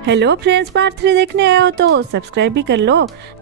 Hello friends, part 3 देखने आए हो तो सब्सक्राइब भी कर लो।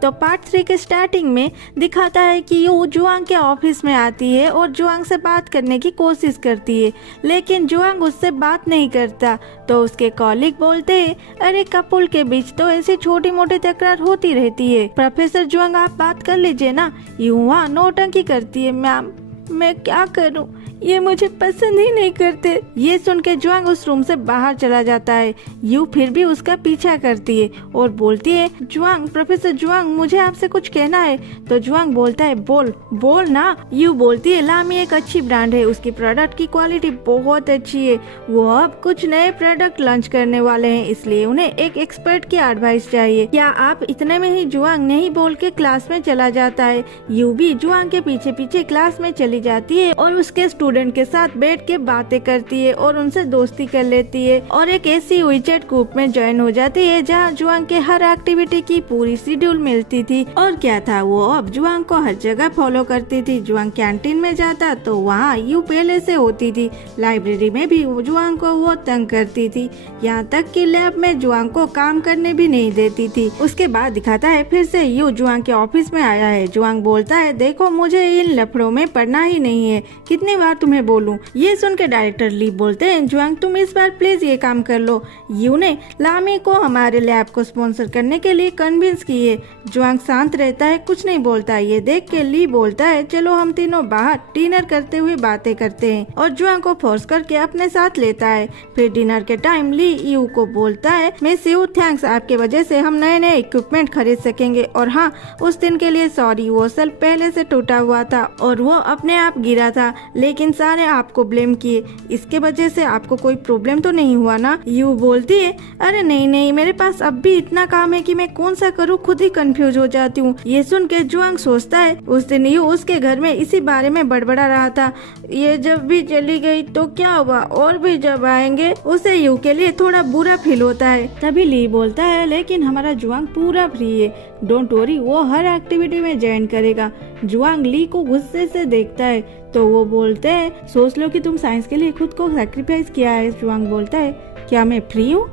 तो पार्ट 3 के स्टार्टिंग में दिखाता है कि यू जुआंग के ऑफिस में आती है और जुआंग से बात करने की कोशिश करती है, लेकिन जुआंग उससे बात नहीं करता। तो उसके कॉलीग बोलते हैं, अरे कपल के बीच तो ऐसी छोटी मोटी तकरार होती रहती है, प्रोफेसर जुआंग आप बात कर लीजिए ना। यू वहाँ नौटंकी करती है, मैम मैं क्या करूं, ये मुझे पसंद ही नहीं करते। ये सुन के जुआंग उस रूम से बाहर चला जाता है। यू फिर भी उसका पीछा करती है और बोलती है, जुआंग प्रोफेसर जुआंग मुझे आपसे कुछ कहना है। तो जुआंग बोलता है, बोल बोल ना। यू बोलती है, लामी एक अच्छी ब्रांड है, उसकी प्रोडक्ट की क्वालिटी बहुत अच्छी है, वो अब कुछ नए प्रोडक्ट लॉन्च करने वाले हैं, इसलिए उन्हें एक एक्सपर्ट की एडवाइस चाहिए। क्या आप इतने में ही जुआंग नहीं बोल के क्लास में चला जाता है। यू भी जुआंग के पीछे पीछे क्लास में चली जाती है और उसके स्टूडेंट के साथ बैठ के बातें करती है और उनसे दोस्ती कर लेती है और एक ऐसी वीचैट ग्रुप में ज्वाइन हो जाती है जहाँ जुआंग के हर एक्टिविटी की पूरी शेड्यूल मिलती थी। और क्या था, वो अब जुआंग को हर जगह फॉलो करती थी। जुआंग कैंटीन में जाता तो वहाँ यू पहले से होती थी, लाइब्रेरी में भी जुआंग को वो तंग करती थी, यहाँ तक कि लैब में जुआंग को काम करने भी नहीं देती थी। उसके बाद दिखाता है फिर से यू जुआंग के ऑफिस में आया है। जुआंग बोलता है, देखो मुझे इन लफड़ों में पढ़ना ही नहीं है, कितनी बार तुम्हें बोलूं। ये सुन के डायरेक्टर ली बोलते हैं, जुआंग तुम इस बार प्लीज ये काम कर लो। यू ने लामी को हमारे लैब को स्पॉन्सर करने के लिए कन्विंस की है। जुआंग शांत रहता है, कुछ नहीं बोलता। ये देख के ली बोलता है, चलो हम तीनों बाहर डिनर करते हुए बातें करते हैं, और जुआंग को फोर्स करके अपने साथ लेता है। फिर डिनर के टाइम ली यू को बोलता है, मिस यू थैंक्स, आपके वजह से हम नए नए इक्विपमेंट खरीद सकेंगे, और हाँ उस दिन के लिए सॉरी, वो सेल पहले से टूटा हुआ था और वो अपने आप गिरा था, लेकिन सारे आपको ब्लेम किए, इसके वजह से आपको कोई प्रॉब्लम तो नहीं हुआ ना। यू बोलती है, अरे नहीं नहीं, मेरे पास अब भी इतना काम है कि मैं कौन सा करूँ, खुद ही कंफ्यूज हो जाती हूँ। ये सुन के जुआंग सोचता है, उस दिन यू उसके घर में इसी बारे में बड़बड़ा रहा था, ये जब भी चली गई तो क्या हुआ, और भी जब आएंगे। उसे यू के लिए थोड़ा बुरा फील होता है। तभी ली बोलता है, लेकिन हमारा जुआंग पूरा फ्री है, डोंट वरी, वो हर एक्टिविटी में ज्वाइन करेगा। जुआंग ली को गुस्से से देखता है तो वो बोलते हैं, सोच लो कि तुम साइंस के लिए खुद को सैक्रिफाइस किया है। जुआंग बोलता है, क्या मैं फ्री हूँ?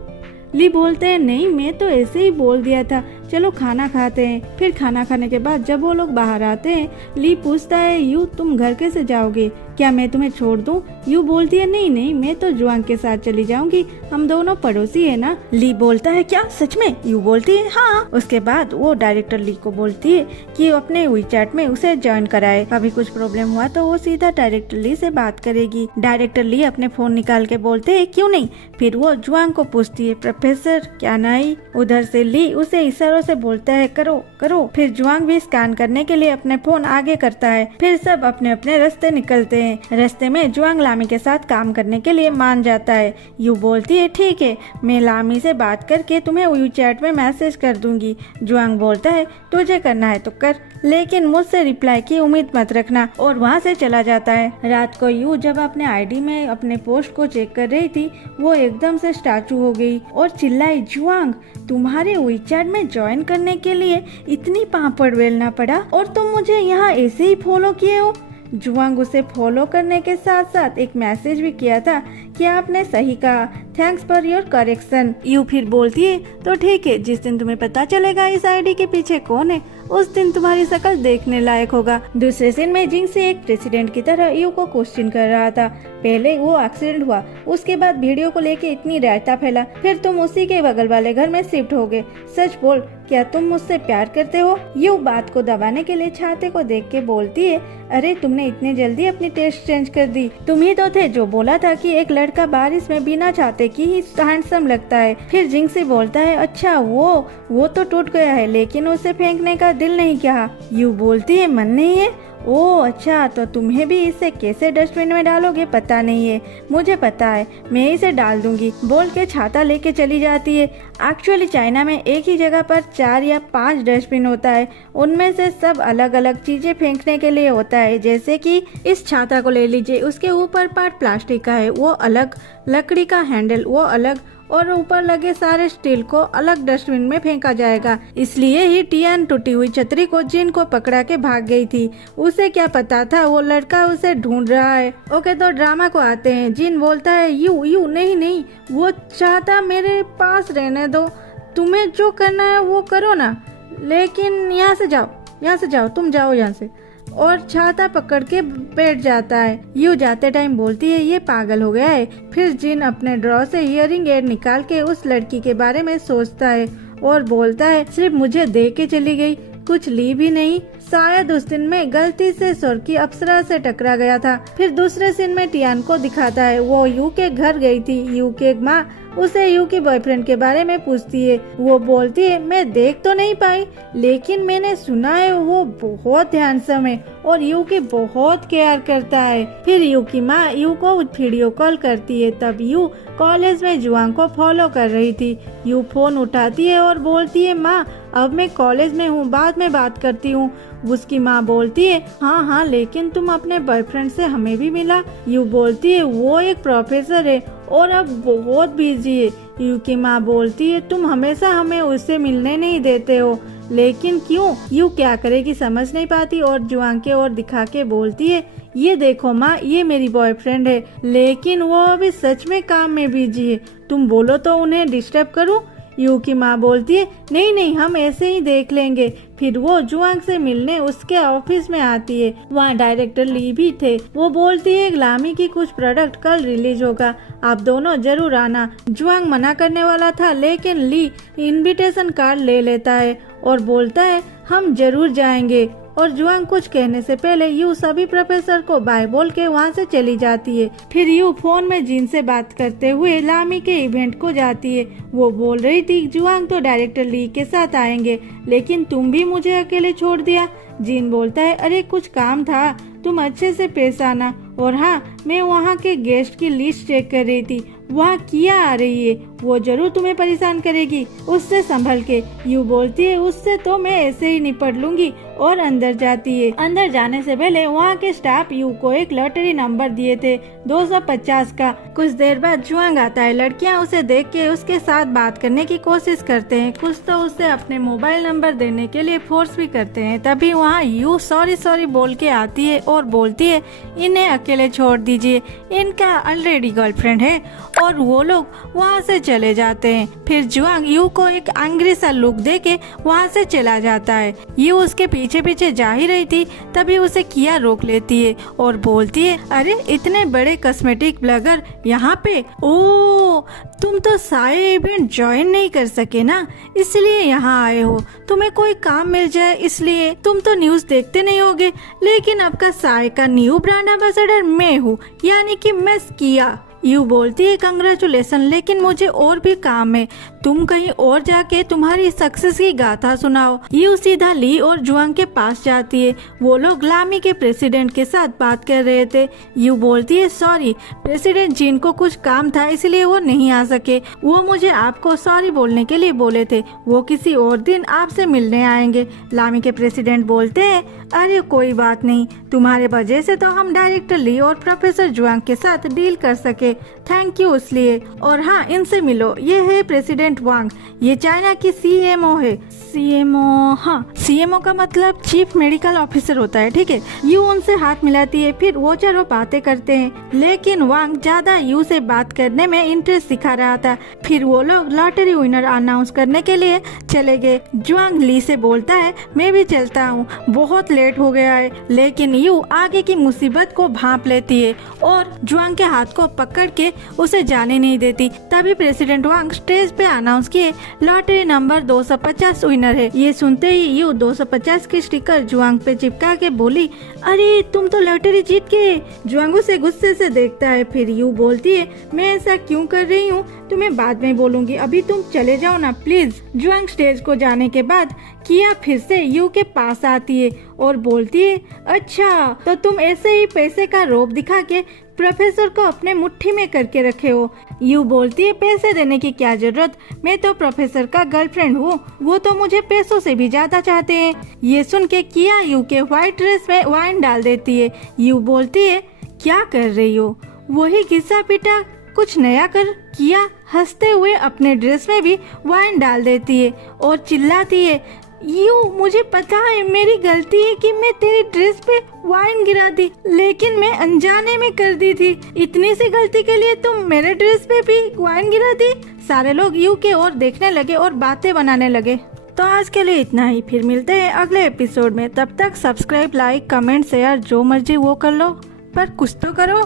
ली बोलते हैं, नहीं मैं तो ऐसे ही बोल दिया था, चलो खाना खाते हैं। फिर खाना खाने के बाद जब वो लोग बाहर आते हैं, ली पूछता है, यू तुम घर कैसे जाओगे, क्या मैं तुम्हें छोड़ दूं? यू बोलती है, नहीं नहीं, मैं तो जुआंग के साथ चली जाऊंगी, हम दोनों पड़ोसी है ना। ली बोलता है, क्या सच में? यू बोलती है, हाँ। उसके बाद वो डायरेक्टर ली को बोलती है कि अपने वीचैट में उसे ज्वाइन कराए, कभी कुछ प्रॉब्लम हुआ तो वो सीधा डायरेक्टर ली से बात करेगी। डायरेक्टर ली अपने फोन निकाल के बोलते है, क्यों नहीं। फिर वो जुआंग को पूछती है, प्रोफेसर क्या नहीं। उधर से ली उसे इशारों से बोलता है, करो करो। फिर जुआंग भी स्कैन करने के लिए अपने फोन आगे करता है। फिर सब अपने अपने रास्ते निकलते हैं। रास्ते में जुआंग लामी के साथ काम करने के लिए मान जाता है। यू बोलती है, ठीक है, मैं लामी से बात करके तुम्हें वीचैट में मैसेज कर दूंगी। जुआंग बोलता है, तुझे करना है तो कर, लेकिन मुझसे रिप्लाई की उम्मीद मत रखना, और वहाँ से चला जाता है। रात को यू जब अपने आईडी में अपने पोस्ट को चेक कर रही थी, वो एकदम से स्टैचू हो गई और चिल्लाई, जुआंग तुम्हारे वीचैट में ज्वाइन करने के लिए इतनी पापड़ बेलना पड़ा, और तुम मुझे यहाँ ऐसे ही फॉलो किए हो। जुआंग उसे फॉलो करने के साथ साथ एक मैसेज भी किया था कि आपने सही कहा, thanks for your correction. You फिर बोलती है, तो ठीक है, जिस दिन तुम्हें पता चलेगा इस आईडी के पीछे कौन है, उस दिन तुम्हारी शक्ल देखने लायक होगा। दूसरे दिन में जिंग से एक प्रेसिडेंट की तरह यू को क्वेश्चन कर रहा था। पहले वो एक्सीडेंट हुआ, उसके बाद वीडियो को लेके इतनी रायता फैला, फिर तुम उसी के बगल वाले घर में शिफ्ट हो गए, सच बोल, क्या तुम मुझसे प्यार करते हो? यू बात को दबाने के लिए छाते को देख के बोलती है, अरे तुमने इतने जल्दी अपनी टेस्ट चेंज कर दी, तुम ही तो थे जो बोला था कि एक लड़का बारिश में बिना छाते की ही हैंडसम लगता है। फिर जिंग से बोलता है, अच्छा वो तो टूट गया है, लेकिन उसे फेंकने का दिल नहीं किया। यू बोलती है, मन नहीं है? ओह अच्छा, तो तुम्हें भी इसे कैसे डस्टबिन में डालोगे पता नहीं है, मुझे पता है, मैं इसे डाल दूंगी, बोल के छाता लेके चली जाती है। एक्चुअली चाइना में एक ही जगह पर 4 या 5 डस्टबिन होता है, उनमें से सब अलग अलग चीजें फेंकने के लिए होता है। जैसे कि इस छाता को ले लीजिए, उसके ऊपर पार्ट प्लास्टिक का है, वो अलग, लकड़ी का हैंडल वो अलग, और ऊपर लगे सारे स्टील को अलग डस्टबिन में फेंका जाएगा। इसलिए ही टियान टूटी हुई छतरी को जिन को पकड़ा के भाग गई थी। उसे क्या पता था वो लड़का उसे ढूंढ रहा है। ओके, तो ड्रामा को आते हैं। जिन बोलता है यू नहीं, वो चाहता मेरे पास रहने दो, तुम्हें जो करना है वो करो ना, लेकिन यहाँ से जाओ, तुम जाओ यहाँ से। और छाता पकड़ के बैठ जाता है। यू जाते टाइम बोलती है ये पागल हो गया है। फिर जिन अपने ड्रॉ से हियरिंग एड निकाल के उस लड़की के बारे में सोचता है और बोलता है सिर्फ मुझे दे के चली गई, कुछ ली भी नहीं। शायद उस दिन में गलती से स्वर की अप्सरा से टकरा गया था। फिर दूसरे सीन में टियान को दिखाता है वो यू के घर गई थी। यू के माँ उसे यू के बॉयफ्रेंड के बारे में पूछती है। वो बोलती है मैं देख तो नहीं पाई, लेकिन मैंने सुना है वो बहुत हैंडसम है और यू की बहुत केयर करता है। फिर यू की माँ यू को वीडियो कॉल करती है। तब यू कॉलेज में जुआंग को फॉलो कर रही थी। यू फोन उठाती है और बोलती है माँ अब मैं कॉलेज में हूँ, बाद में बात करती हूँ। उसकी माँ बोलती है हाँ, लेकिन तुम अपने बॉयफ्रेंड से हमें भी मिला। यू बोलती है वो एक प्रोफेसर है और अब बहुत बिजी है। यू की माँ बोलती है तुम हमेशा हमें उससे मिलने नहीं देते हो, लेकिन क्यों? यू क्या करेगी समझ नहीं पाती और जुआंग के ओर दिखा के बोलती है ये देखो माँ, ये मेरी बॉयफ्रेंड है, लेकिन वो अभी सच में काम में बिजी है, तुम बोलो तो उन्हें डिस्टर्ब करूँ? यू की माँ बोलती है नहीं, हम ऐसे ही देख लेंगे। फिर वो जुआंग से मिलने उसके ऑफिस में आती है। वहाँ डायरेक्टर ली भी थे। वो बोलती है लामी की कुछ प्रोडक्ट कल रिलीज होगा, आप दोनों जरूर आना। जुआंग मना करने वाला था, लेकिन ली इनविटेशन कार्ड ले लेता है और बोलता है हम जरूर जाएंगे। और जुआंग कुछ कहने से पहले यू सभी प्रोफेसर को बाय बोल के वहाँ से चली जाती है। फिर यू फोन में जिन से बात करते हुए लामी के इवेंट को जाती है। वो बोल रही थी जुआंग तो डायरेक्टर ली के साथ आएंगे, लेकिन तुम भी मुझे अकेले छोड़ दिया। जिन बोलता है अरे कुछ काम था, तुम अच्छे से पेश आना। और हाँ, मैं वहाँ के गेस्ट की लिस्ट चेक कर रही थी, वहाँ किया आ रही है, वो जरूर तुम्हें परेशान करेगी, उससे संभल के। यू बोलती है उससे तो मैं ऐसे ही निपट लूंगी और अंदर जाती है। अंदर जाने से पहले वहाँ के स्टाफ यू को एक लॉटरी नंबर दिए थे 250 का। कुछ देर बाद जुआंग आता है। लड़कियाँ उसे देख के उसके साथ बात करने की कोशिश करते हैं, कुछ तो उसे अपने मोबाइल नंबर देने के लिए फोर्स भी करते हैं। तभी वहाँ यू सॉरी बोल के आती है और बोलती है इन्हें अकेले छोड़ दीजिए, इनका ऑलरेडी गर्लफ्रेंड है। और वो लोग वहाँ से चले जाते हैं। फिर जुआंग यू को एक एंग्री सा लुक देके वहाँ से चला जाता है। यू उसके पीछे जा ही रही थी, तभी उसे किया रोक लेती है और बोलती है अरे इतने बड़े कॉस्मेटिक ब्लॉगर यहाँ पे, ओ तुम तो सारे इवेंट ज्वाइन नहीं कर सके ना, इसलिए यहाँ आए हो, तुम्हें कोई काम मिल जाए इसलिए। तुम तो न्यूज देखते नहीं होगे, लेकिन आपका साय का न्यू ब्रांड एम्बेसडर मैं हूँ, यानी कि मिस किया। यू बोलती है कंग्रेचुलेसन, लेकिन मुझे और भी काम है, तुम कहीं और जाके तुम्हारी सक्सेस की गाथा सुनाओ। यू सीधा ली और जुआंग के पास जाती है। वो लोग लामी के प्रेसिडेंट के साथ बात कर रहे थे। यू बोलती है सॉरी, प्रेसिडेंट जिन को कुछ काम था इसलिए वो नहीं आ सके, वो मुझे आपको सॉरी बोलने के लिए बोले थे, वो किसी और दिन आपसे मिलने आएंगे। लामी के प्रेसिडेंट बोलते हैं अरे कोई बात नहीं, तुम्हारे वजह से तो हम डायरेक्टर ली और प्रोफेसर जुआंग के साथ डील कर सके, थैंक यू उसलिए। और हाँ, इनसे मिलो, ये है प्रेसिडेंट वांग, ये चाइना की सीएमओ है। सीएमओ, हाँ सीएमओ का मतलब चीफ मेडिकल ऑफिसर होता है, ठीक है। यू उनसे हाथ मिलाती है, फिर वो चारों बातें करते हैं, लेकिन वांग ज्यादा यू से बात करने में इंटरेस्ट दिखा रहा था। फिर वो लोग लॉटरी विनर अनाउंस करने के लिए चले गए। जुआंग ली से बोलता है मैं भी चलता हूँ, बहुत लेट हो गया है, लेकिन यू आगे की मुसीबत को भांप लेती है और जुआंग के हाथ को पकड़ के उसे जाने नहीं देती। तभी प्रेसिडेंट वांग स्टेज पे अनाउंस किए लॉटरी नंबर 250 विनर है। ये सुनते ही यू 250 की स्टिकर जुआंग पे चिपका के बोली अरे तुम तो लॉटरी जीत गए। जुआंग उसे गुस्से से देखता है। फिर यू बोलती है मैं ऐसा क्यों कर रही हूँ, तुम्हें बाद में बोलूंगी, अभी तुम चले जाओ ना प्लीज। जुआंग स्टेज को जाने के बाद किया फिर से यू के पास आती है और बोलती है अच्छा तो तुम ऐसे ही पैसे का रोब दिखा के प्रोफेसर को अपने मुट्ठी में करके रखे हो। यू बोलती है पैसे देने की क्या जरूरत, मैं तो प्रोफेसर का गर्लफ्रेंड हूँ, वो तो मुझे पैसों से भी ज्यादा चाहते हैं। ये सुन के किया यू के व्हाइट ड्रेस में वाइन डाल देती है। यू बोलती है क्या कर रही हो, वही घिसा पिटा कुछ नया कर किया हंसते हुए अपने ड्रेस में भी वाइन डाल देती है और चिल्लाती है, यू मुझे पता है मेरी गलती है कि मैं तेरी ड्रेस पे वाइन गिरा दी, लेकिन मैं अनजाने में कर दी थी। इतनी सी गलती के लिए तुम मेरे ड्रेस पे भी वाइन गिरा दी। सारे लोग यू के ओर देखने लगे और बातें बनाने लगे। तो आज के लिए इतना ही, फिर मिलते हैं अगले एपिसोड में। तब तक सब्सक्राइब, लाइक, कमेंट, शेयर जो मर्जी वो कर लो, पर कुछ तो करो।